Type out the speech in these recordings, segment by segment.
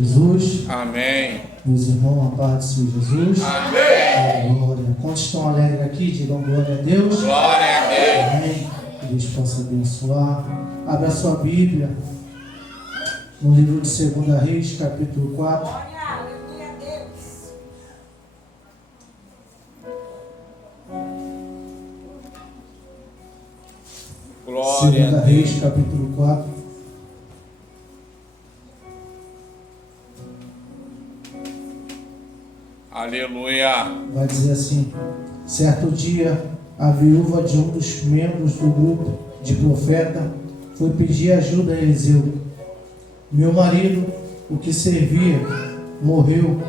Jesus. Amém. Meus irmãos, a paz do Senhor Jesus. Amém. Glória. Quantos estão alegres aqui? Digam glória a Deus. Glória a Deus. Amém. Que Deus possa abençoar. Abra a sua Bíblia no livro de 2 Reis, capítulo 4. Aleluia a Deus. Glória a 2 Reis, capítulo 4. Aleluia. Vai dizer assim: certo dia, a viúva de um dos membros do grupo de profeta foi pedir ajuda a Eliseu. Meu marido, o que servia, morreu,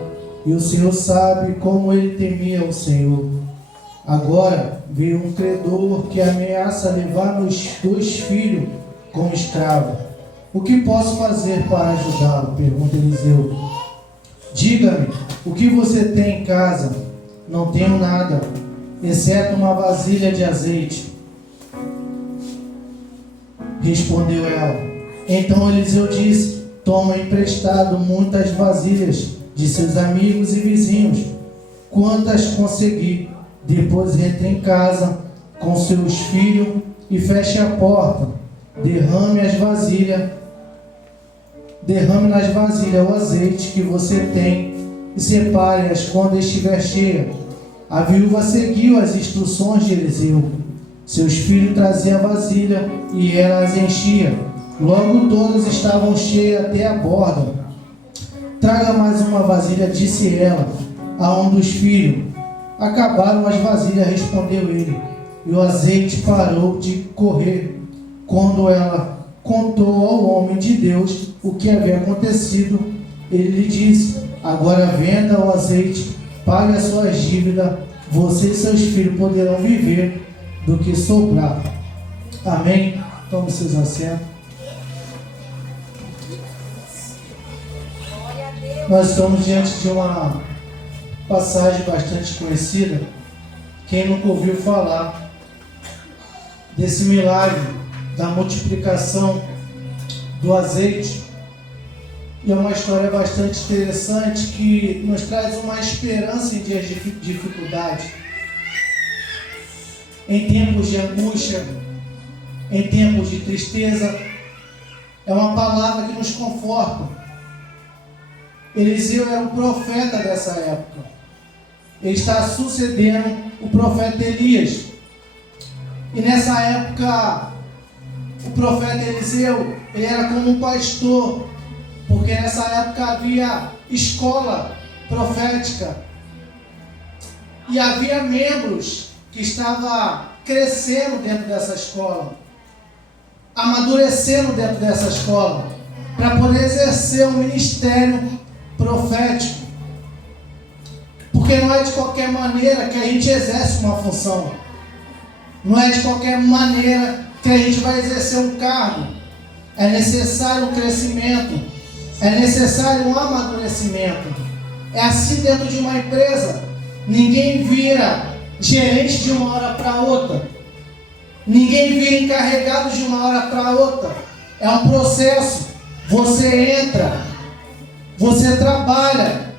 e o Senhor sabe como ele temia o Senhor. Agora veio um credor que ameaça levar meus 2 filhos como escravo. O que posso fazer para ajudá-lo? Pergunta Eliseu. Diga-me, o que você tem em casa? Não tenho nada, exceto uma vasilha de azeite. Respondeu ela. Então Eliseu disse: toma emprestado muitas vasilhas de seus amigos e vizinhos, quantas conseguir. Depois entre em casa com seus filhos e feche a porta. Derrame nas vasilhas o azeite que você tem e separe-as quando estiver cheia. A viúva seguiu as instruções de Eliseu. Seus filhos traziam a vasilha e ela as enchia. Logo todas estavam cheias até a borda. Traga mais uma vasilha, disse ela a um dos filhos. Acabaram as vasilhas, respondeu ele, e o azeite parou de correr. Quando ela contou ao homem de Deus o que havia acontecido, ele lhe disse: agora venda o azeite, pague as suas dívidas, você e seus filhos poderão viver do que sobrar. Amém? Tome seus assentos. Glória a Deus. Nós estamos diante de uma passagem bastante conhecida. Quem nunca ouviu falar desse milagre da multiplicação do azeite? E é uma história bastante interessante que nos traz uma esperança em dias de dificuldade, em tempos de angústia, em tempos de tristeza. É uma palavra que nos conforta. Eliseu era o profeta dessa época. Ele está sucedendo o profeta Elias. E nessa época, o profeta Eliseu, ele era como um pastor, porque nessa época havia escola profética. E havia membros que estavam crescendo dentro dessa escola, amadurecendo dentro dessa escola, para poder exercer um ministério profético. Porque não é de qualquer maneira que a gente exerce uma função. Não é de qualquer maneira que a gente vai exercer um cargo. É necessário um crescimento. É necessário um amadurecimento. É assim dentro de uma empresa. Ninguém vira gerente de uma hora para outra. Ninguém vira encarregado de uma hora para outra. É um processo. Você entra, você trabalha,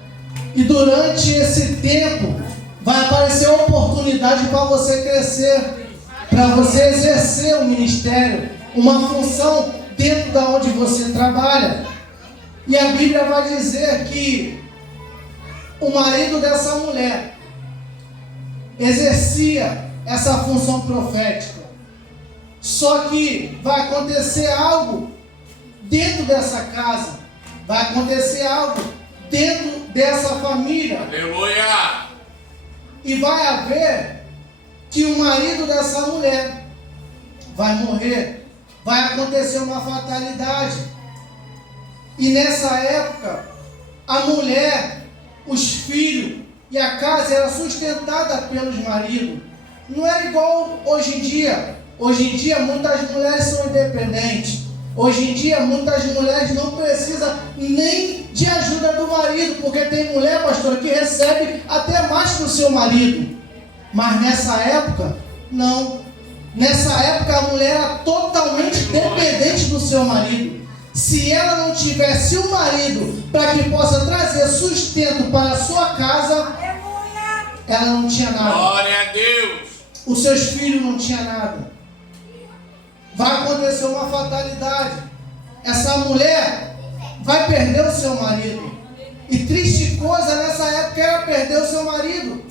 e durante esse tempo vai aparecer uma oportunidade para você crescer, para você exercer um ministério, uma função dentro da onde você trabalha. E a Bíblia vai dizer que o marido dessa mulher exercia essa função profética. Só que vai acontecer algo dentro dessa casa, vai acontecer algo dentro dessa família. Aleluia. E vai haver que o marido dessa mulher vai morrer, vai acontecer uma fatalidade. E nessa época, a mulher, os filhos e a casa era sustentada pelos maridos. Não era igual hoje em dia. Hoje em dia, muitas mulheres são independentes. Hoje em dia, muitas mulheres não precisam nem de ajuda do marido, porque tem mulher, pastor, que recebe até mais que o seu marido. Mas nessa época, não. Nessa época, a mulher era totalmente dependente do seu marido. se ela não tivesse um marido para que possa trazer sustento para a sua casa, Aleluia. ela não tinha nada. Glória a Deus. Os seus filhos não tinham nada. Vai acontecer uma fatalidade. Essa mulher vai perder o seu marido. E triste coisa nessa época era perder o seu marido,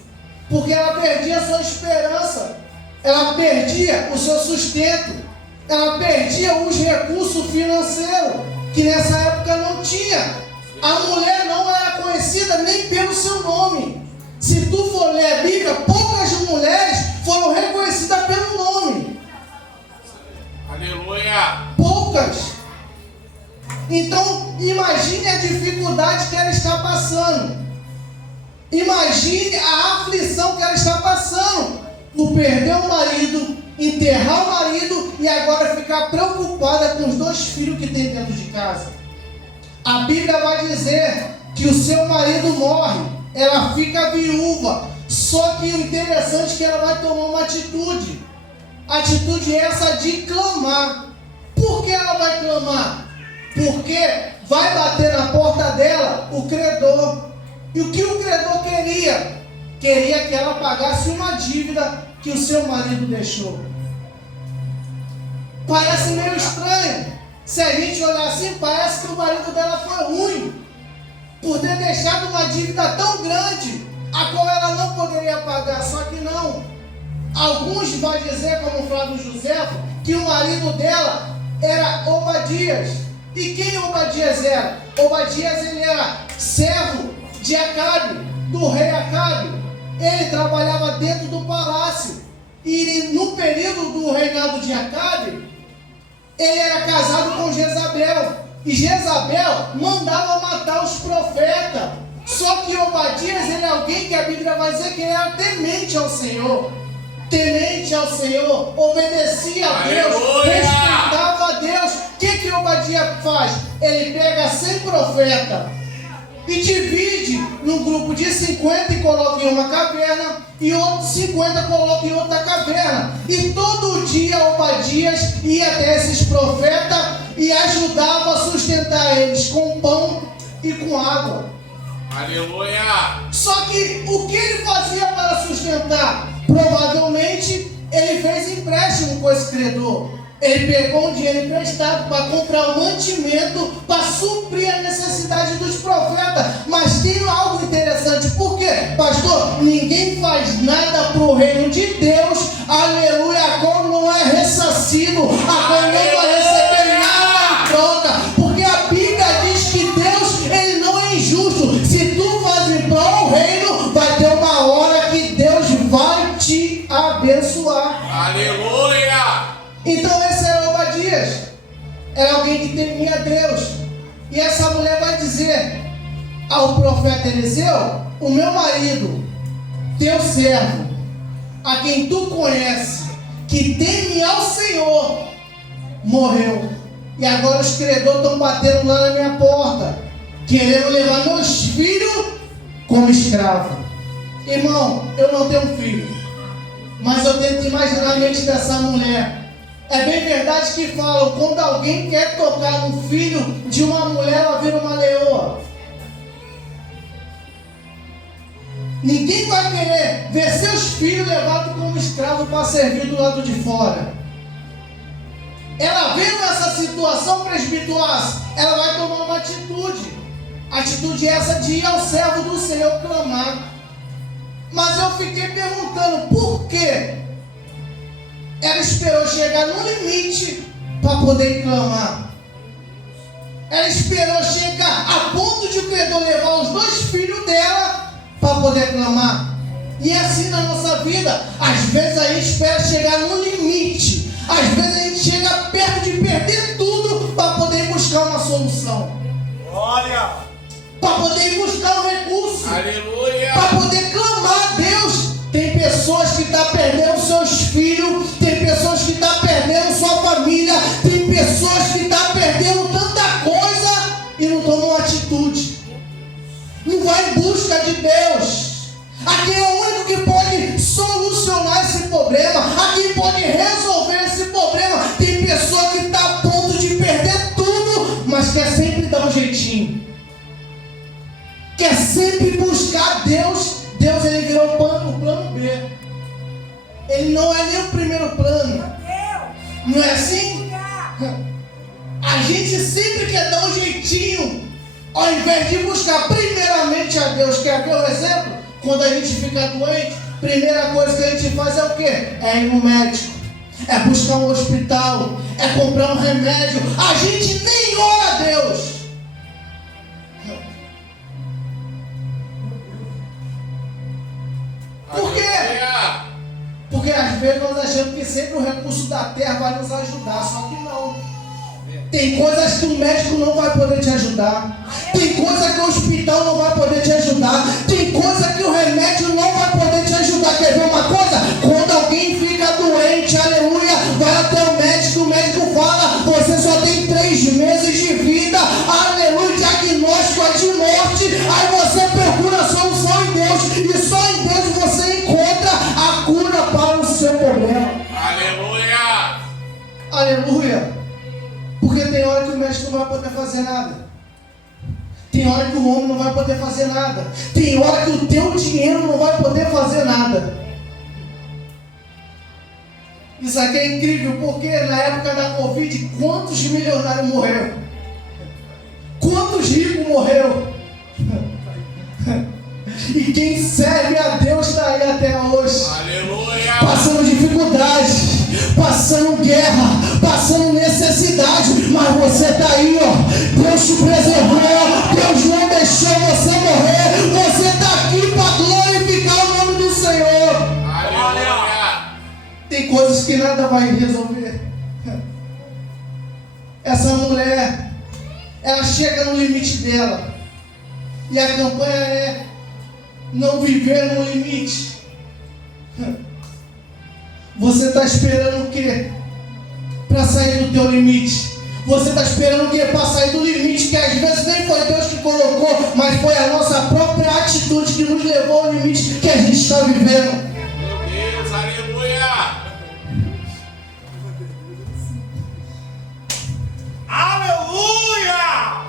porque ela perdia a sua esperança, ela perdia o seu sustento, ela perdia os recursos financeiros, que nessa época não tinha. A mulher não era conhecida nem pelo seu nome. Se tu for ler a Bíblia, poucas mulheres foram reconhecidas pelo nome. Aleluia. Poucas. Então, imagine a dificuldade que ela está passando. Imagine a aflição que ela está passando por perder o marido, enterrar o marido e agora ficar preocupada com os 2 filhos que tem dentro de casa. A Bíblia vai dizer que o seu marido morre, ela fica viúva. Só que o interessante é que ela vai tomar uma atitude. Atitude essa de clamar. Por que ela vai clamar? Porque vai bater na porta dela o credor. E o que o credor queria? Queria que ela pagasse uma dívida que o seu marido deixou. Parece meio estranho. Se a gente olhar assim, parece que o marido dela foi ruim por ter deixado uma dívida tão grande, a qual ela não poderia pagar. Só que não. Alguns vão dizer, como o Flávio Joséfo, que o marido dela era Obadias. E quem Obadias era? Obadias, ele era servo de Acabe, do rei Acabe. Ele trabalhava dentro do palácio. E no período do reinado de Acabe, ele era casado com Jezabel. E Jezabel mandava matar os profetas. Só que Obadias, ele é alguém que a Bíblia vai dizer que ele era temente ao Senhor. Temente ao Senhor, obedecia a Deus, Aleluia! respeitava a Deus. O que Obadias faz? Ele pega 100 profetas e divide num grupo de 50 e coloca em uma caverna, e outros 50 coloca em outra caverna. E todo dia Obadias ia até esses profetas e ajudava a sustentar eles com pão e com água. Aleluia. Só que o que ele fazia para sustentar? Provavelmente ele fez empréstimo com esse credor. Ele pegou um dinheiro emprestado para comprar um mantimento para suprir a necessidade dos profetas. Mas tem algo interessante. Por quê? Pastor, ninguém faz nada para o reino de Deus, aleluia, como não é ressarcido, a qual não vai receber nada em troca. Porque a Bíblia diz que Deus, ele não é injusto. Se tu fazes para o reino, vai ter uma hora que Deus vai te abençoar. Aleluia. Então esse era Obadias. Era alguém que temia Deus. E essa mulher vai dizer ao profeta Eliseu: o meu marido, teu servo, a quem tu conheces, que teme ao Senhor, morreu. E agora os credores estão batendo lá na minha porta, querendo levar meus filhos como escravo. Irmão, eu não tenho filho, mas eu tento imaginar a mente dessa mulher. É bem verdade que falam, quando alguém quer tocar no filho de uma mulher, ela vira uma leoa. Ninguém vai querer ver seus filhos levados como escravo para servir do lado de fora. Ela vendo essa situação, presbítero, ela vai tomar uma atitude. Atitude essa de ir ao servo do Senhor clamar. Mas eu fiquei perguntando, por quê? Ela esperou chegar no limite para poder clamar. Ela esperou chegar a ponto de o credor levar os 2 filhos dela para poder clamar. E é assim na nossa vida. Às vezes a gente espera chegar no limite. Às vezes a gente chega perto de perder tudo para poder buscar uma solução. Glória. Para poder buscar um recurso. Aleluia. Para poder clamar a Deus. Tem pessoas que estão perdendo seus filhos, tem pessoas que estão perdendo sua família, tem pessoas que estão perdendo tanta coisa e não tomam atitude. Não vai em busca de Deus. Aqui é o único que pode solucionar esse problema, aqui pode resolver esse problema. Tem pessoa que está a ponto de perder tudo, mas quer sempre buscar Deus. Deus, ele virou o plano B. Ele não é nem o primeiro plano. Não é assim? A gente sempre quer dar um jeitinho, ao invés de buscar primeiramente a Deus. Quer ver o exemplo? Quando a gente fica doente, primeira coisa que a gente faz é o quê? É ir no médico, é buscar um hospital, é comprar um remédio. A gente nem ora a Deus. Por quê? Porque às vezes nós achamos que sempre o recurso da terra vai nos ajudar, só que não. Tem coisas que o médico não vai poder te ajudar. Tem coisa que o hospital não vai poder te ajudar. Tem coisa que o remédio não vai poder te ajudar. Quer ver uma coisa? Quando alguém fica doente, aleluia, vai até o médico fala, você só tem 3 meses de vida, aleluia, diagnóstico é de morte. Aí você procura a solução em Deus, e só em Deus você encontra a cura para o seu problema. Aleluia! Aleluia! Porque tem hora que o médico não vai poder fazer nada. Tem hora que o homem não vai poder fazer nada. Tem hora que o teu dinheiro não vai poder fazer nada. Isso aqui é incrível, porque na época da Covid, quantos milionários morreram? Quantos ricos morreram? E quem serve a Deus está aí até hoje. Aleluia! Passando dificuldade, passando guerra, passando necessidade, mas você está aí, ó. Deus te preservou, Deus não deixou você morrer. Você está aqui para glorificar o nome do Senhor. Aleluia! Tem coisas que nada vai resolver. Essa mulher, ela chega no limite dela, e a campanha é não viver no limite. Você está esperando o quê para sair do teu limite? Você está esperando o quê para sair do limite que às vezes nem foi Deus que colocou, mas foi a nossa própria atitude que nos levou ao limite que a gente está vivendo. Meu Deus, aleluia! Aleluia!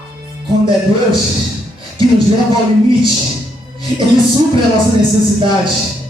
Quando é Deus que nos leva ao limite, Ele supre a nossa necessidade.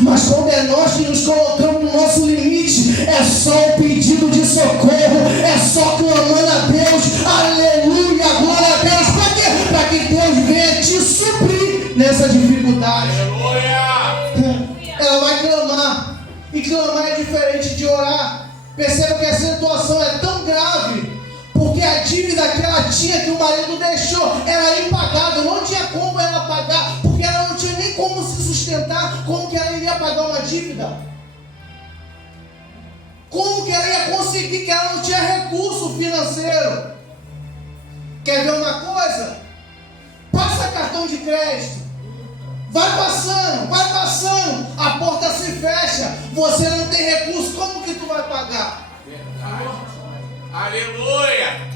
Mas quando é nós que nos colocamos no nosso limite, é só o pedido de socorro, é só clamando a Deus, aleluia, glória a Deus. Para quê? Para que Deus venha te suprir nessa dificuldade. Aleluia! Ela vai clamar, e clamar é diferente de orar. Perceba que a situação é tão grave, porque a dívida que ela tinha, que o marido deixou, era impagável, não tinha como ela pagar, porque ela não tinha nem como se sustentar. Como que ela iria pagar uma dívida? Como que ela ia conseguir, que ela não tinha recurso financeiro? Quer ver uma coisa? Passa cartão de crédito, vai passando, a porta se fecha, você não tem recurso, como que tu vai pagar? Verdade. Aleluia!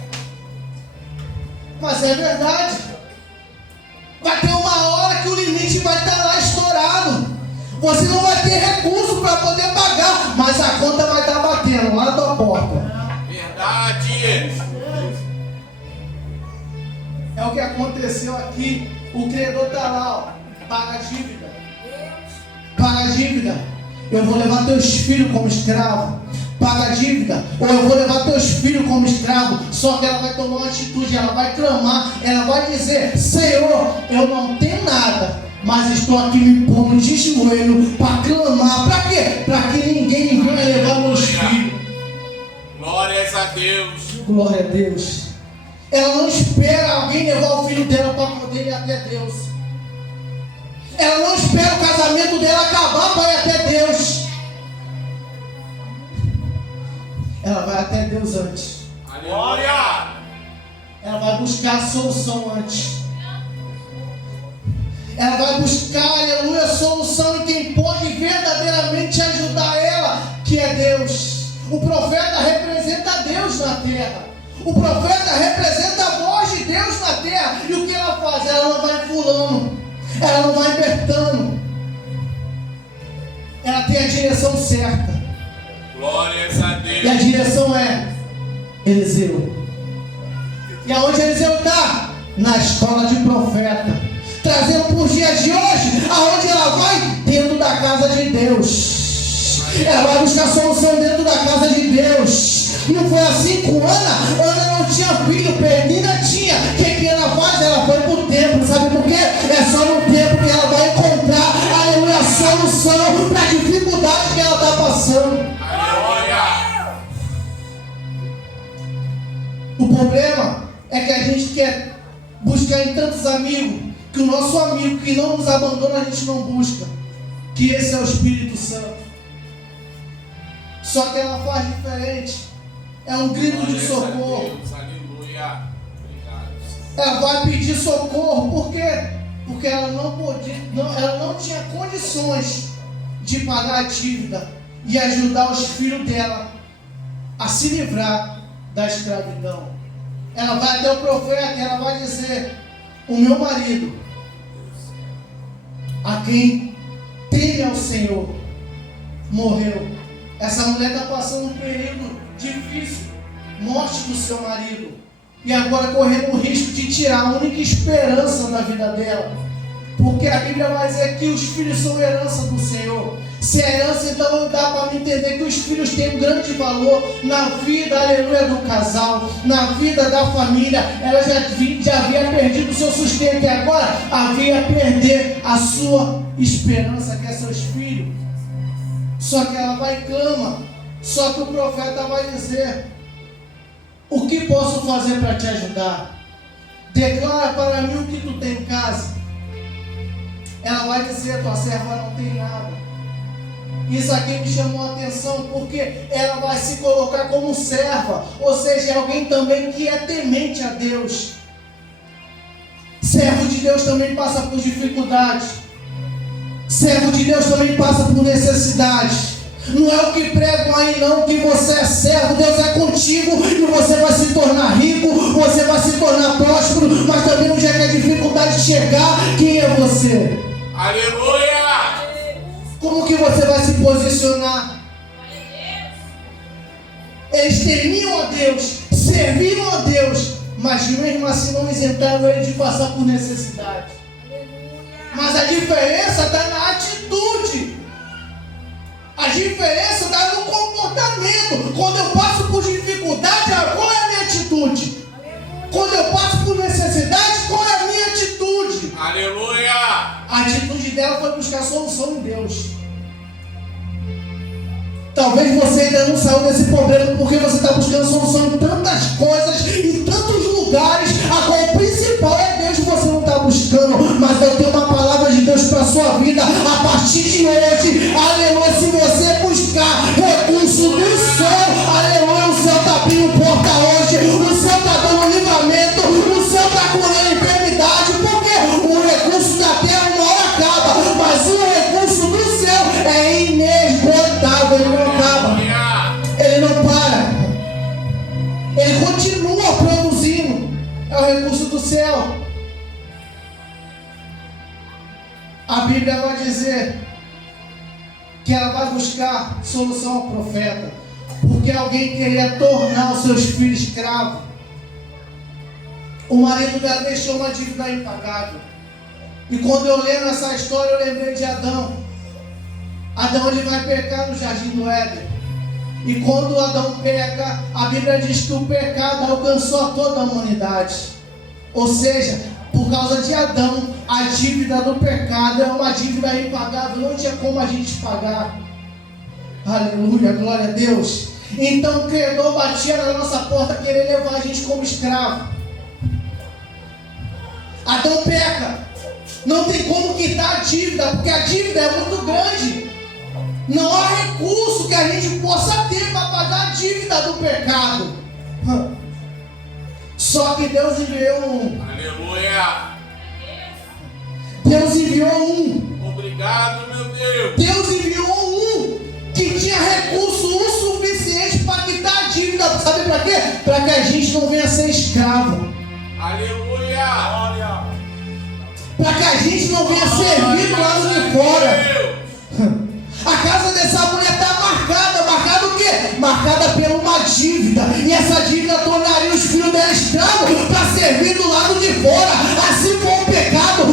Mas é verdade. Vai ter uma hora que o limite vai estar lá estourado. Você não vai ter recurso para poder pagar, mas a conta vai estar batendo lá na tua porta. Verdade! É o que aconteceu aqui. O credor está lá, ó, paga a dívida. Paga a dívida. Eu vou levar teus filhos como escravo. Paga a dívida, ou eu vou levar teus filhos como escravo. Só que ela vai tomar uma atitude, ela vai clamar, ela vai dizer: Senhor, eu não tenho nada, mas estou aqui me pondo de joelho para clamar. Para quê? Para que ninguém venha levar meus filhos. Glórias a Deus! Glória a Deus. Ela não espera alguém levar o filho dela para poder ir até Deus. Ela não espera o casamento dela acabar para ir até Deus. Ela vai até Deus antes. Glória! Ela vai buscar a solução antes. Ela vai buscar, aleluia, a solução em quem pode verdadeiramente ajudar ela, que é Deus. O profeta representa Deus na terra. O profeta representa a voz de Deus na terra. E o que ela faz? Ela não vai fulano, ela não vai apertando. Ela tem a direção certa. Glórias a Deus! E a direção é Eliseu. E aonde Eliseu está? Na escola de profeta. trazendo para os dias de hoje, aonde ela vai? Dentro da casa de Deus. Ela vai buscar solução dentro da casa de Deus. Não foi assim com Ana? Ana não tinha filho, Penina tinha. O que ela faz? Ela foi para o templo. Sabe por quê? É só no templo que ela vai encontrar, aleluia, a solução para a dificuldade que ela está passando. Aleluia. O problema é que a gente quer buscar em tantos amigos, que o nosso amigo que não nos abandona, a gente não busca. Que esse é o Espírito Santo. Só que ela faz diferente. É um grito de socorro. Aleluia. Obrigado. Ela vai pedir socorro. Por quê? Porque ela não tinha condições de pagar a dívida e ajudar os filhos dela a se livrar da escravidão. Ela vai até o profeta e ela vai dizer: o meu marido, a quem teme ao Senhor, morreu. Essa mulher está passando um período difícil, morte do seu marido, e agora correndo o risco de tirar a única esperança da vida dela, porque a Bíblia vai dizer que os filhos são herança do Senhor. Se é herança, então dá para me entender que os filhos têm um grande valor na vida, aleluia, do casal, na vida da família. Ela já havia perdido o seu sustento e agora havia perder a sua esperança, que é seus filhos. Só que ela vai e clama. Só que o profeta vai dizer: o que posso fazer para te ajudar? Declara para mim o que tu tem em casa. Ela vai dizer: tua serva não tem nada. Isso aqui me chamou a atenção, porque ela vai se colocar como serva, ou seja, é alguém também que é temente a Deus. Servo de Deus também passa por dificuldades. Servo de Deus também passa por necessidades. Não é o que pregam aí não, que você é servo, Deus é contigo e você vai se tornar rico, você vai se tornar próspero, mas também no dia que a dificuldade chegar, quem é você? Aleluia. Como que você vai se posicionar? Eles temiam a Deus, serviam a Deus, mas mesmo assim não isentaram ele de passar por necessidade. Mas a diferença está na atitude. A diferença está no comportamento. Quando eu passo por dificuldade, qual é a minha atitude? Quando eu passo por necessidade, qual é a minha atitude? Aleluia. A atitude dela foi buscar solução em Deus. Talvez você ainda não saiu desse problema porque você está buscando solução em tantas coisas, em tantos lugares, a qual o principal é Deus que você não está buscando. Mas eu tenho uma palavra de Deus para a sua vida a partir de hoje. Aleluia, se você buscar recurso do céu, aleluia, o céu está abrindo porta hoje, o céu está dando livramento, o céu está curando enfermidade, porque o recurso da terra uma hora acaba, mas o recurso do céu é inesgotável, ele não acaba, ele não para, ele continua produzindo, é o recurso do céu. A Bíblia vai dizer que ela vai buscar solução ao profeta, porque alguém queria tornar os seus filhos escravos. O marido dela deixou uma dívida impagável. E quando eu lendo essa história, eu lembrei de Adão. Adão, ele vai pecar no jardim do Éden. E quando Adão peca, a Bíblia diz que o pecado alcançou a toda a humanidade. Ou seja, por causa de Adão, a dívida do pecado é uma dívida impagável, não tinha como a gente pagar. Aleluia, glória a Deus. Então o credor batia na nossa porta, querer levar a gente como escravo. Adão peca, não tem como quitar a dívida, porque a dívida é muito grande. Não há recurso que a gente possa ter para pagar a dívida do pecado. Só que Deus enviou um. Aleluia. Deus enviou um. Obrigado, meu Deus. Deus enviou um que tinha recurso o suficiente para quitar a dívida. Sabe para quê? Para que a gente não venha ser escravo. Aleluia. Para que a gente não venha servir do lado de fora. A casa dessa mulher está marcada o quê? Marcada por uma dívida, e essa dívida tornaria os filhos dela escravos para servir do lado de fora. Assim foi o pecado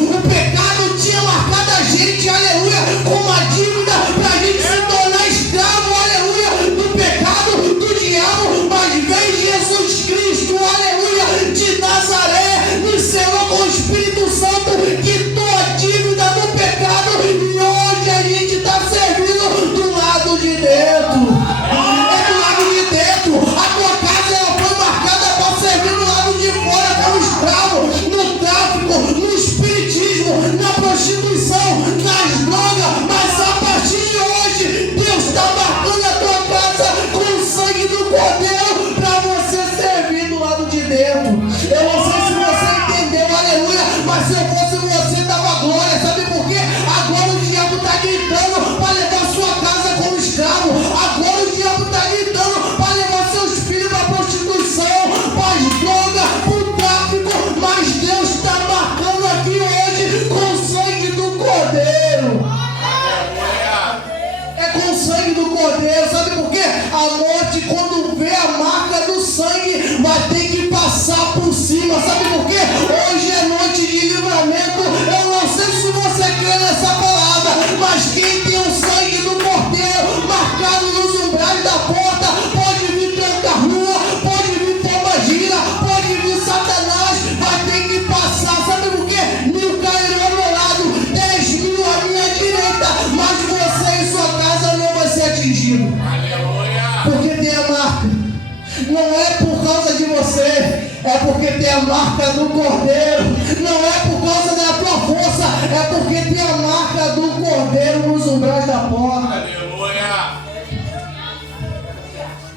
porque tem a marca do Cordeiro. Não é por causa da tua força, é porque tem a marca do Cordeiro nos umbrais da porta. Aleluia.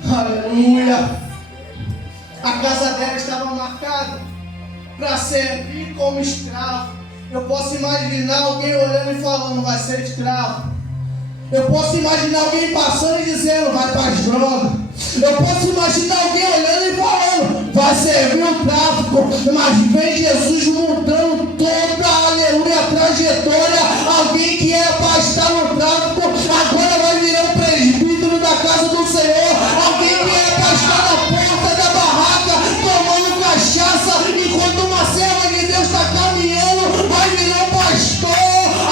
Aleluia. A casa dela estava marcada para servir como escravo. Eu posso imaginar alguém olhando e falando, vai ser escravo. Eu posso imaginar alguém passando e dizendo, vai para as drogas. Eu posso imaginar alguém olhando e falando, vai servir o tráfico. Mas vem Jesus mudando toda, aleluia, a trajetória. Alguém que era para estar no tráfico, agora vai virar um presbítero da casa do Senhor. Alguém que era para estar na porta da barraca, tomando cachaça, enquanto uma serva de Deus está caminhando, vai virar um pastor.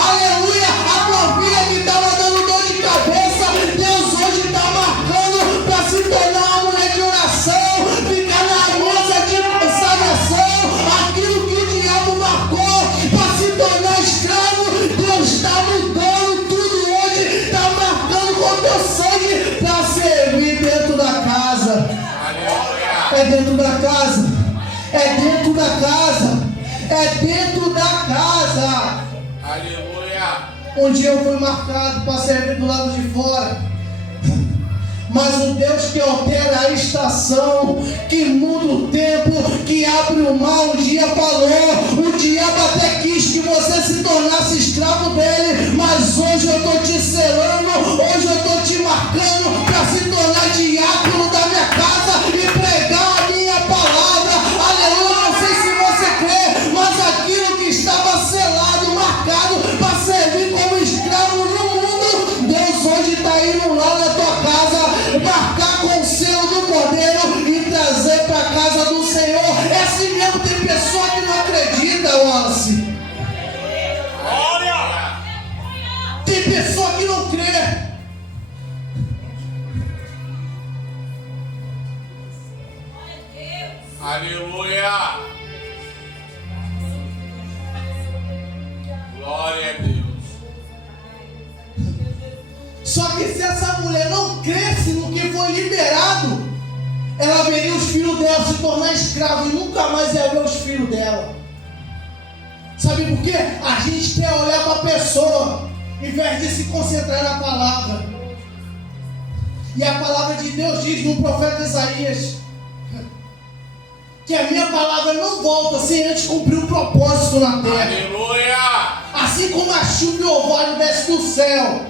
Aleluia, a tua filha que estava dando dor de cabeça, Deus hoje está marcando para se tornar uma mulher de oração, ficar na mesa de consagração. Aquilo que o diabo marcou para se tornar escravo, Deus está mudando tudo hoje, está marcando com teu sangue para servir dentro da casa. É dentro da casa, é dentro da casa, é dentro da casa. Aleluia. Um dia eu fui marcado para servir do lado de fora. Mas o Deus que altera a estação, que muda o tempo, que abre o mar, um dia falou. O diabo até quis que você se tornasse escravo dele, mas hoje eu estou te selando, hoje eu estou te marcando para se tornar diácono da minha casa e pregar a minha palavra. Aleluia, não sei se você crê, mas aquilo que estava selado, marcado para servir como escravo no mundo, Deus hoje está indo lá na tua casa, marcar com o selo do Cordeiro e trazer para a casa do Senhor. É assim mesmo, tem pessoa que não acredita, Wallace. Glória. Tem pessoa que não crê. Aleluia. Glória a Deus. Só que se essa mulher não cresce no que foi liberado, ela veria os filhos dela se tornar escravo e nunca mais ia ver os filhos dela. Sabe por quê? A gente quer olhar para a pessoa em vez de se concentrar na palavra. E a palavra de Deus diz no profeta Isaías que a minha palavra não volta sem antes cumprir um propósito na terra. Aleluia. Assim como a chuva e o orvalho desce do céu,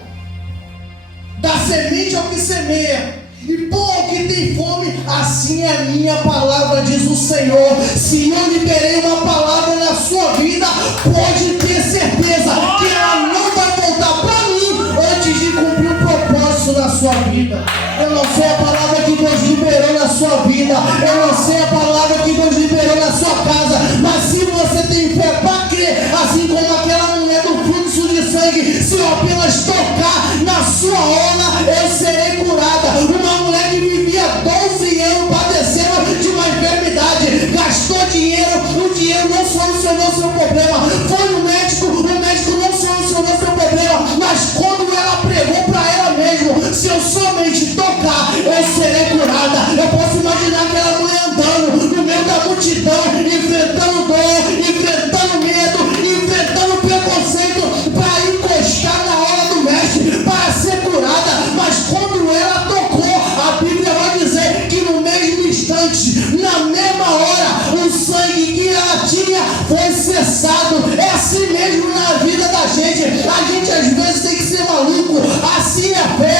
dá semente ao que semeia e pão ao que tem fome, assim é a minha palavra, diz o Senhor. Se eu liberei uma palavra na sua vida, pode ter certeza que ela não vai voltar para mim antes de cumprir um propósito na sua vida. Eu não sei a palavra que Deus liberou na sua vida, eu não sei a palavra que Deus liberou na sua casa, mas se você tem fé para crer, assim como aquela mulher do fluxo de sangue, se eu apenas tocar na sua orla, eu serei curada. Uma mulher que vivia 12 anos padecendo de uma enfermidade, gastou dinheiro, o dinheiro não solucionou seu problema, foi no médico, o médico não solucionou seu problema, mas quando ela pregou para ela mesma, se eu somente tocar, eu serei curada. Eu posso imaginar aquela mulher andando no meio da multidão, enfrentando dor, enfrentando medo, enfrentando preconceito, para encostar na hora do mestre, para ser curada. Mas quando ela tocou, a Bíblia vai dizer que no mesmo instante, na mesma hora, o sangue que ela tinha foi cessado. É assim mesmo na vida da gente. A gente às vezes tem que ser maluco. Assim é a fé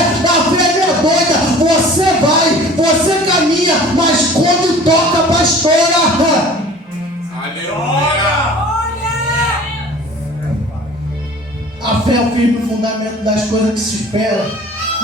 é meio doida. Você vai, você caminha, mas quando toca, pastora, Aleluia. a fé é o firme fundamento das coisas que se esperam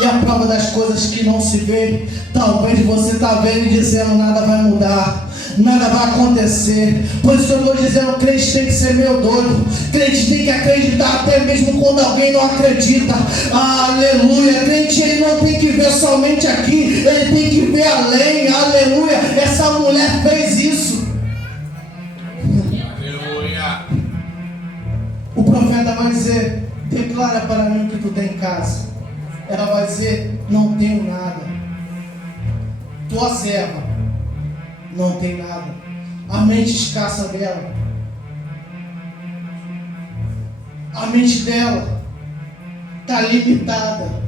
e a prova das coisas que não se vê. Talvez você está vendo e dizendo, nada vai mudar, nada vai acontecer. Por isso eu estou dizendo, crente tem que ser meio doido, crente tem que acreditar até mesmo quando alguém não acredita. Aleluia. Crente, ele não tem que ver somente aqui, ele tem que ver além. Aleluia. Essa mulher fez isso. Aleluia. O profeta vai dizer, declara para mim o que tu tem em casa. Ela vai dizer, não tenho nada. Tua serva não tem nada. a mente escassa dela. A mente dela está limitada,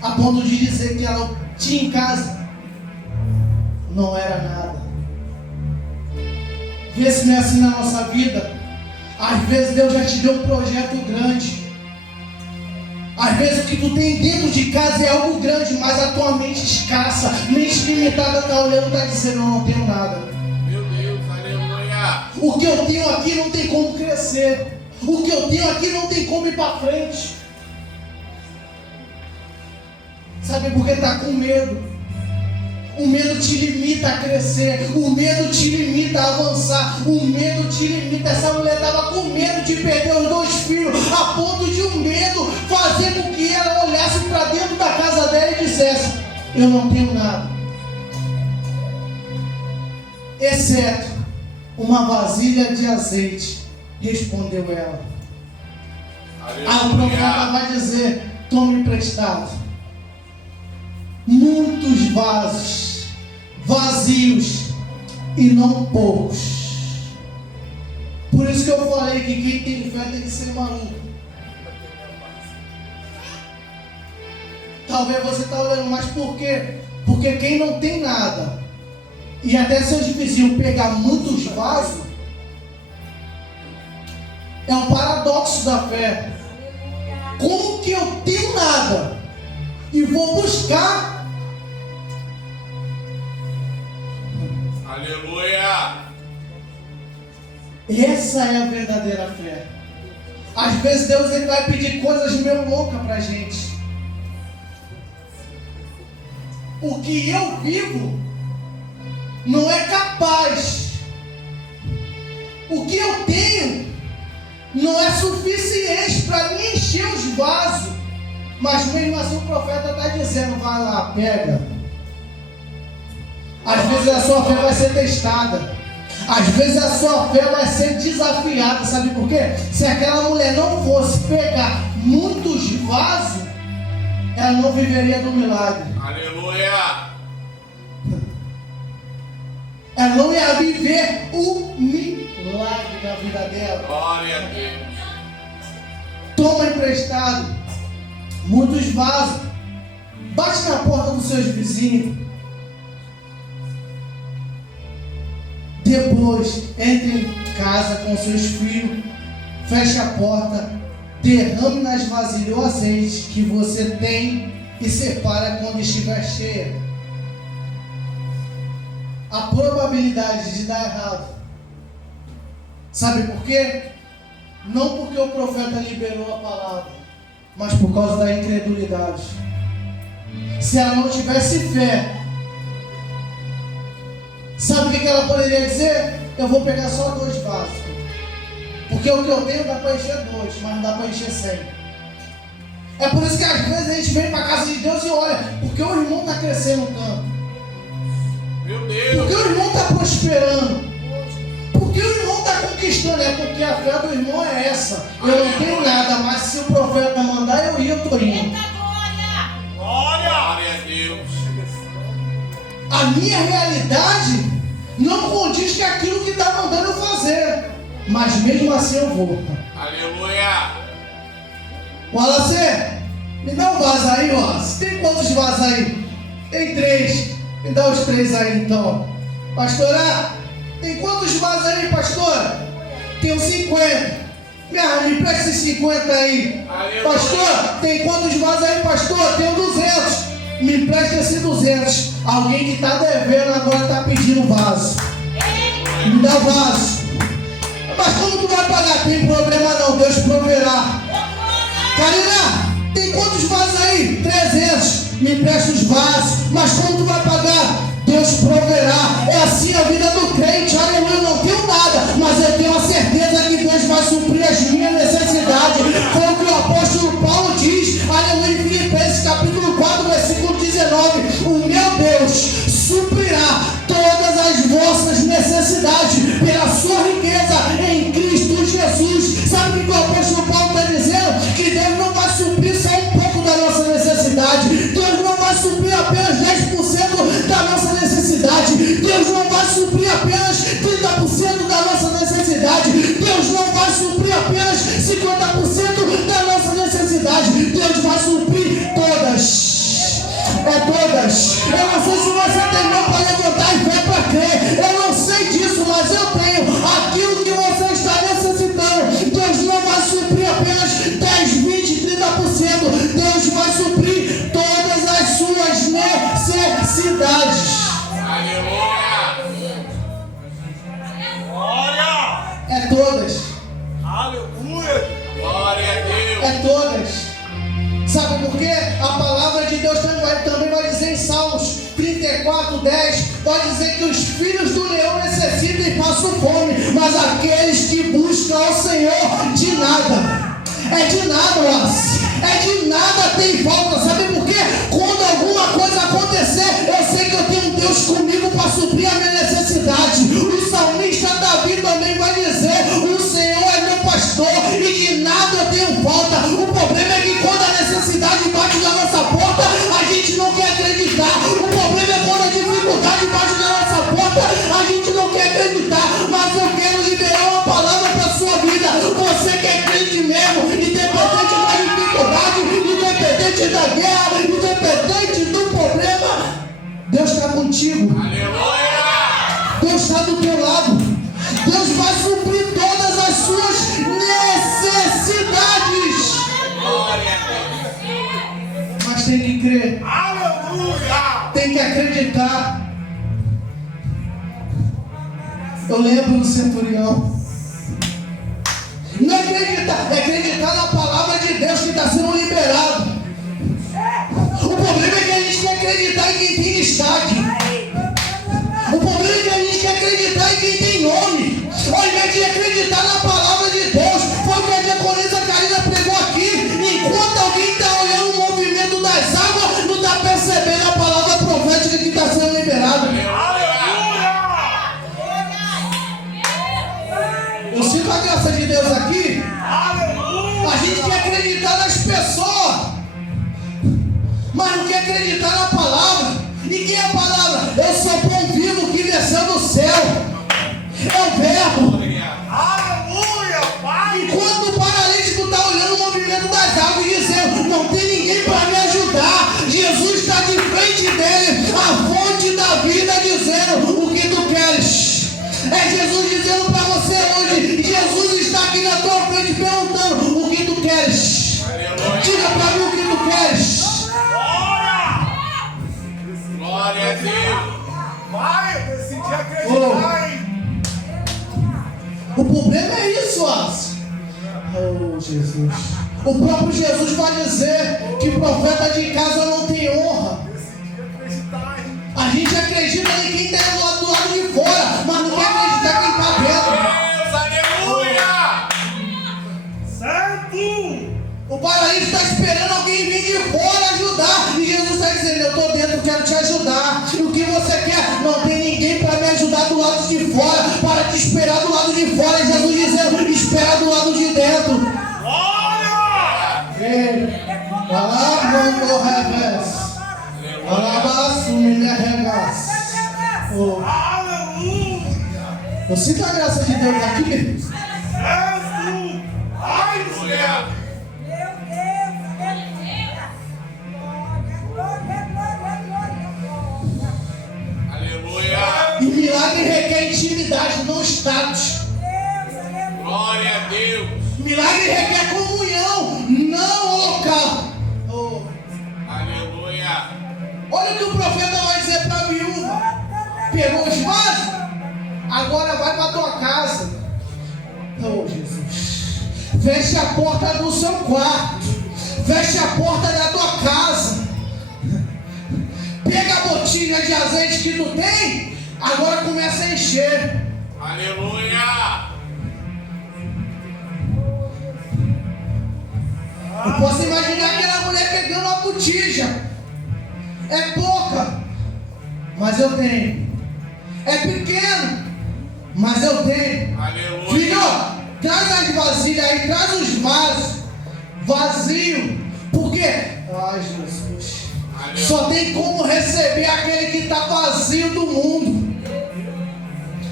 a ponto de dizer que ela tinha em casa não era nada. Vê se não é assim na nossa vida. Às vezes Deus já te deu um projeto grande. Às vezes o que tu tem dentro de casa é algo grande, mas a tua mente escassa, mente limitada, está olhando e está dizendo: eu não tenho nada. Meu Deus, aleluia. O que eu tenho aqui não tem como crescer. O que eu tenho aqui não tem como ir para frente. Sabe por que está com medo? O medo te limita a crescer. O medo te limita a avançar. O medo te limita. Essa mulher estava com medo de perder os 2 filhos, a ponto de um medo fazer com que ela olhasse para dentro da casa dela e dissesse: eu não tenho nada, exceto uma vasilha de azeite. Respondeu ela. Aí o profeta vai dizer: tome emprestado. Muitos vasos vazios e não poucos. Por isso que eu falei que quem tem fé tem que ser maluco. Talvez você está olhando, mas por quê? Porque quem não tem nada e até seus vizinhos pegar muitos vasos, é um paradoxo da fé. Como que eu tenho nada e vou buscar? Aleluia. Essa é a verdadeira fé. Às vezes Deus ele vai pedir coisas meio loucas para a gente. O que eu vivo não é capaz. O que eu tenho não é suficiente para me encher os vasos. Mas mesmo assim o profeta está dizendo: vai lá, pega. Às vezes a sua fé vai ser testada. Às vezes a sua fé vai ser desafiada. Sabe por quê? Se aquela mulher não fosse pegar muitos vasos, ela não viveria do milagre. Aleluia. Ela não ia viver o milagre na vida dela. Glória a Deus. Toma emprestado muitos vasos. Bate na porta dos seus vizinhos. Depois, entre em casa com seus filhos, feche a porta, derrame nas vasilhas o azeite que você tem e separa quando estiver cheia. A probabilidade de dar errado, sabe por quê? Não porque o profeta liberou a palavra, mas por causa da incredulidade. Se ela não tivesse fé, sabe o que ela poderia dizer? Eu vou pegar só 2 vasos, porque o que eu tenho dá para encher 2, mas não dá para encher 100. É por isso que às vezes a gente vem para a casa de Deus e olha, porque o irmão está crescendo tanto, Meu Deus. porque o irmão está prosperando, porque o irmão está conquistando. É porque a fé do irmão é essa: eu não tenho nada, mas se o profeta mandar eu ir, eu estou indo. Glória a Deus. A minha realidade não condiz com aquilo que está mandando eu fazer, mas mesmo assim eu vou. Aleluia. Wallace, me dá um vaso aí, Wallace. Tem quantos vasos aí? Tem 3. Me dá os 3 aí então. Pastora, tem quantos vasos aí, pastora? Tenho 50. Me empresta esses 50 aí. Aleluia. Pastor, tem quantos vasos aí, pastor? Tenho 200. Me empresta esses 200. Alguém que está devendo agora está pedindo vaso. Me dá vaso. Mas como tu vai pagar? Tem problema não, Deus proverá. Karina, tem quantos vasos aí? 300. Me empresta os vasos. Mas como tu vai pagar? Deus proverá. É assim a vida do crente. Aleluia, eu não tenho nada, mas eu tenho a certeza que Deus vai suprir as minhas necessidades. Foi o que o apóstolo Paulo diz. Aleluia, em Filipenses capítulo 4, versículo 19. O meu Deus suprirá todas as vossas necessidades pela sua riqueza em Cristo Jesus. Sabe o que o apóstolo Paulo está dizendo? Que Deus não vai suprir só um pouco da nossa necessidade. Deus não vai suprir apenas 10% da nossa necessidade. Deus não vai suprir apenas 30%. 50% da nossa necessidade. Deus vai suprir todas. Todas. Eu não sei se você tem mão para levantar e fé para crer. Eu não sei disso, mas eu tenho. Aquilo que você está necessitando, Deus não vai suprir apenas 10, 20, 30%. Deus vai suprir todas as suas necessidades. Aleluia. Glória. Todas. Aleluia. Glória a Deus. Todas. Sabe por quê? A palavra de Deus também vai dizer em Salmos 34, 10, vai dizer que os filhos do leão necessitam e passam fome, mas aqueles que buscam ao Senhor, de nada. De nada tem falta. Sabe por quê? Quando alguma coisa acontecer, eu sei que eu tenho um Deus comigo para suprir a minha necessidade. O salmista Davi também vai dizer: o Senhor é meu pastor e de nada eu tenho falta. O problema é que quando a necessidade bate na nossa porta, a gente não quer acreditar. O problema é quando a dificuldade bate na nossa porta, a gente não quer acreditar. Mas eu quero liberar uma palavra para a sua vida. Você que é crente mesmo, independente da dificuldade, independente da guerra, independente do problema, Deus está contigo. Aleluia. Deus está do teu lado. Deus vai suprir todas as suas necessidades. Glória a Deus. Mas tem que crer. Aleluia. Tem que acreditar. Eu lembro do centurião. Não acreditar, é acreditar na palavra de Deus que está sendo liberado. O problema é que a gente quer acreditar em quem tem destaque. O problema é que a gente quer acreditar em quem tem nome. Ao invés de acreditar na palavra de Deus, foi o que a diaconisa Karina pregou aqui. Enquanto alguém está olhando o movimento das águas, não está percebendo a palavra profética que está sendo liberada. Eu sinto a graça de Deus aqui. A gente quer acreditar nas pessoas, mas não quer acreditar na palavra. E quem é a palavra? Eu sou pão vivo que desceu do céu. É o verbo. Aleluia, Pai. Enquanto o paralítico está olhando o movimento das águas e dizendo: não tem ninguém para me ajudar, Jesus está de frente dele, a fonte da vida, dizendo: o que tu queres? É Jesus dizendo para você hoje. Jesus está aqui na tua frente perguntando: o que tu queres? Diga para mim o que tu queres. Glória a Deus. Pai, eu decidi acreditar em... O problema é isso, Asa. Oh, Jesus. O próprio Jesus vai dizer que profeta de casa não tem honra. Decidi acreditar em... A gente acredita em quem está do lado de fora, mas não quer acreditar em quem está dentro. Deus, aleluia. Santo! O paralítico está esperando alguém vir de fora ajudar. E Jesus está dizendo: eu estou dentro, quero te ajudar. E o que você quer? Não tem ninguém para me ajudar do lado de fora, para te esperar do lado de fora. E Jesus dizendo: espera do lado de dentro. Glória. Ei, alabando revés. Alabaço me arregaça. Oh, Aleluia! eu sinto a graça de Deus aqui. Santo! Ai, do céu! Aleluia. Meu Deus, aleluia. Glória, glória, glória, glória. Aleluia. E milagre requer intimidade, não status. Deus, aleluia. Glória a Deus. Milagre requer comunhão, não local. Oh, Aleluia. olha o que o profeta vai dizer para a viúva: pegou os vasos, agora vai para a tua casa. Oh, Jesus. Feche a porta do seu quarto, feche a porta da tua casa. Pega a botinha de azeite que tu tem, agora começa a encher. Aleluia. Eu posso imaginar aquela mulher pegando uma botija. É pouca, mas eu tenho. É pequeno, mas eu tenho. Aleluia. Filho, traz as vasilhas aí, traz os vasos. Vazio. Por quê? Ai, Jesus. Aleluia. Só tem como receber aquele que está vazio do mundo.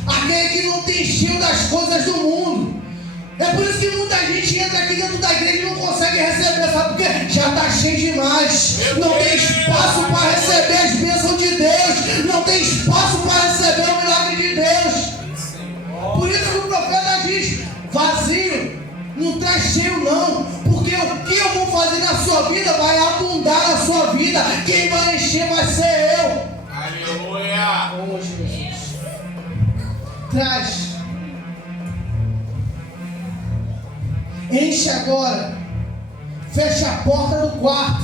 Aquele que não tem cheio das coisas do mundo. É por isso que muita gente entra aqui dentro já está cheio demais. Não tem espaço para receber as bênçãos de Deus. Não tem espaço para receber o milagre de Deus. Por isso que o profeta diz: vazio, não traz cheio não. Porque o que eu vou fazer na sua vida vai abundar na sua vida. Quem vai encher vai ser eu. Aleluia. Oh, Jesus. Traz. Enche agora. Fecha a porta do quarto.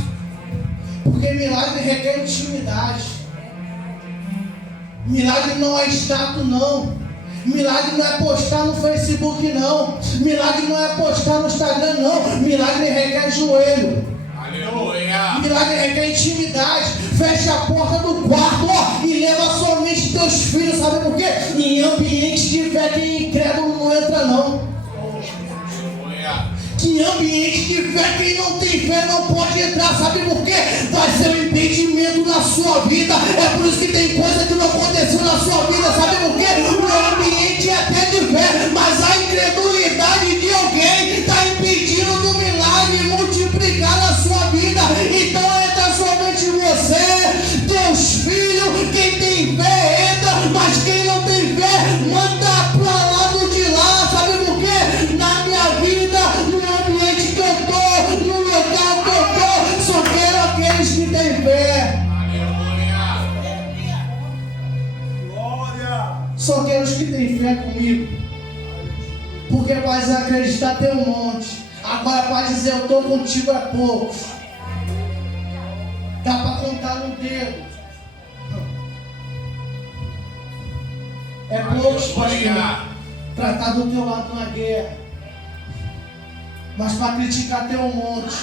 Porque milagre requer intimidade. Milagre não é status não. Milagre não é postar no Facebook não. Milagre não é postar no Instagram não. Milagre requer joelho. Aleluia. Milagre requer intimidade. Fecha a porta do quarto, ó, e leva somente teus filhos. Sabe por quê? Em ambiente de fé, quem incrédulo não entra não. Que ambiente de fé, quem não tem fé não pode entrar. Sabe por quê? Vai ser um impedimento na sua vida. É por isso que tem coisa que não aconteceu na sua vida. Sabe por quê? O ambiente é até de fé, mas a incredulidade de alguém está impedindo do milagre multiplicar na sua vida. Então entra somente você, teus filhos. Quem tem fé entra, mas quem não tem fé manda pra lá do de lá. Sabe por quê? Na minha vida, no ambiente que eu tô, no local que eu tô, só quero aqueles que têm fé. Glória. Só quero os que têm fé comigo. Porque para acreditar tem um monte. Agora para dizer eu estou contigo é poucos. Dá para contar no dedo. É poucos para estar do teu lado na guerra. Mas para criticar tem um monte.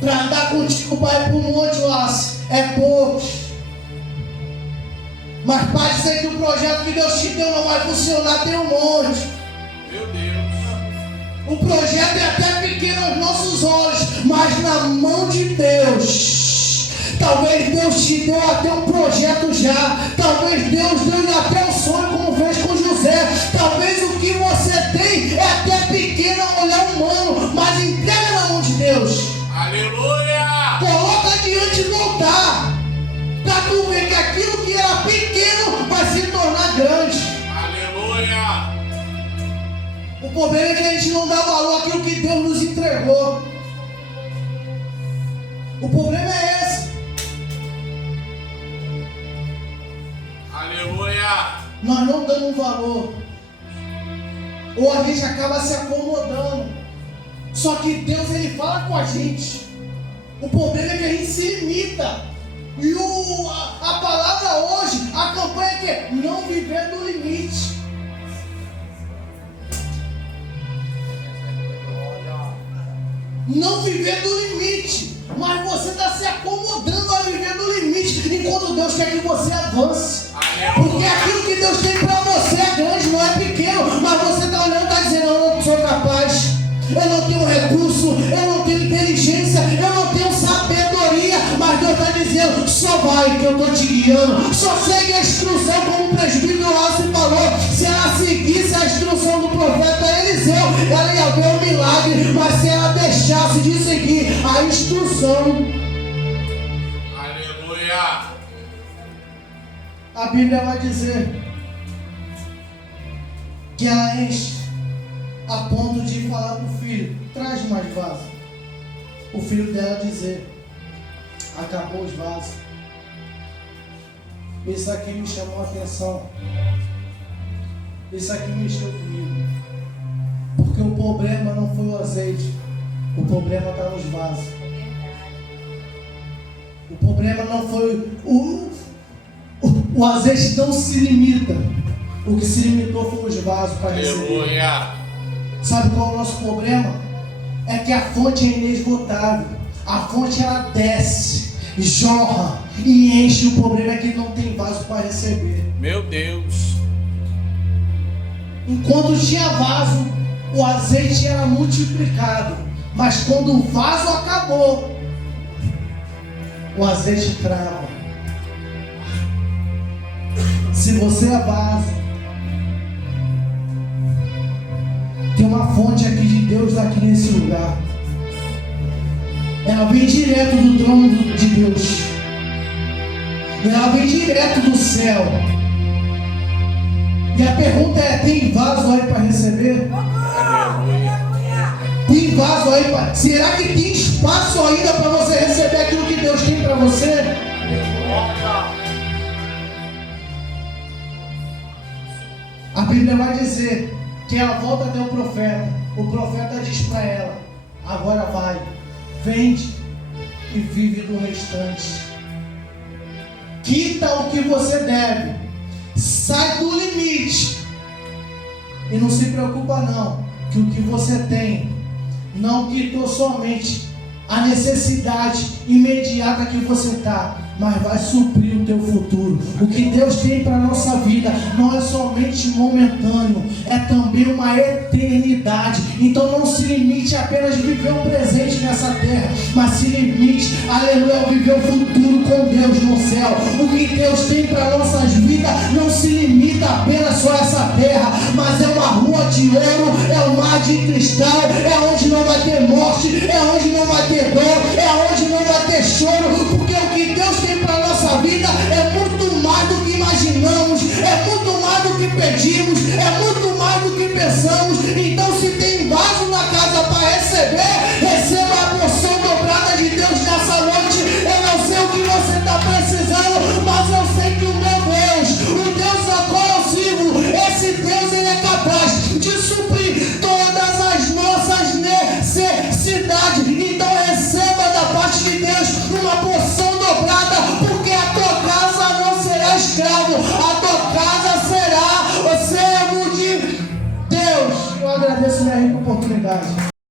Para andar contigo para ir para o monte, Lácio, é poucos. Mas para dizer que o projeto que Deus te deu não vai funcionar, tem um monte. Meu Deus. O projeto é até pequeno aos nossos olhos, mas na mão de Deus. Talvez Deus te deu até um projeto já. Talvez Deus deu até um sonho, como fez com José. Talvez o que você tem é até pequeno ao olhar humano, mas entrega na mão de Deus. Aleluia. Coloca diante do altar, para tu ver que aquilo que era pequeno vai se tornar grande. Aleluia. O problema é que a gente não dá valor àquilo que Deus nos entregou. O problema é esse. Aleluia. Nós não damos valor. Ou a gente acaba se acomodando. Só que Deus, Ele fala com a gente. O problema é que a gente se limita. E a palavra hoje, a campanha é que não viver do limite. Não viver do limite. Mas você está se acomodando a viver do limite, enquanto Deus quer que você avance. Porque aquilo que Deus tem para você é grande, não é pequeno. Mas você está olhando e está dizendo: eu não sou capaz, eu não tenho recurso, eu não tenho inteligência, eu não tenho sabedoria. Mas Deus está dizendo: só vai que eu estou te guiando. Só segue a instrução, como o presbítero Lácio falou. Se ela seguisse a instrução do profeta Eliseu, ela ia ver o milagre. Mas se ela deixasse de seguir a instrução, Aleluia. a Bíblia vai dizer que ela enche a ponto de falar para o filho: traz mais vaso. O filho dela dizer: acabou os vasos. Isso aqui me chamou a atenção. Isso aqui mexeu comigo. Porque o problema não foi o azeite. O problema está nos vasos. O problema não foi o azeite não se limita. O que se limitou foi os vasos para receber. Aleluia. Sabe qual é o nosso problema? É que a fonte é inesgotável. A fonte ela desce, jorra e enche. O problema é que não tem vaso para receber. Meu Deus. Enquanto tinha vaso, o azeite era multiplicado. Mas quando o vaso acabou, o azeite trava. Se você é vaso, Tem uma fonte aqui de Deus aqui nesse lugar. Ela vem direto do trono de Deus. Ela vem direto do céu. E a pergunta é: tem vaso aí para receber? Tem vaso aí para... Será que tem espaço ainda para você receber aquilo que Deus tem para você? A Bíblia vai dizer que ela volta até o profeta. O profeta diz para ela: agora vai, vende e vive do restante. Quita o que você deve. Sai do limite. E não se preocupa não, que o que você tem não quitou somente a necessidade imediata que você está, mas vai suprir o teu futuro. O que Deus tem para a nossa vida não é somente momentâneo, é também uma eternidade. Então não se limite a apenas viver o presente nessa terra, mas se limite, aleluia, a viver o futuro com Deus no céu. O que Deus tem para nossas vidas não se limita apenas só a essa terra, mas é uma rua de ouro, é um mar de cristal, é onde não vai ter morte, é onde não vai ter dor, é onde não vai ter choro, porque o que Deus tem para a nossa vida é muito mais do que imaginamos, é muito mais do que pedimos, é muito mais do que pensamos,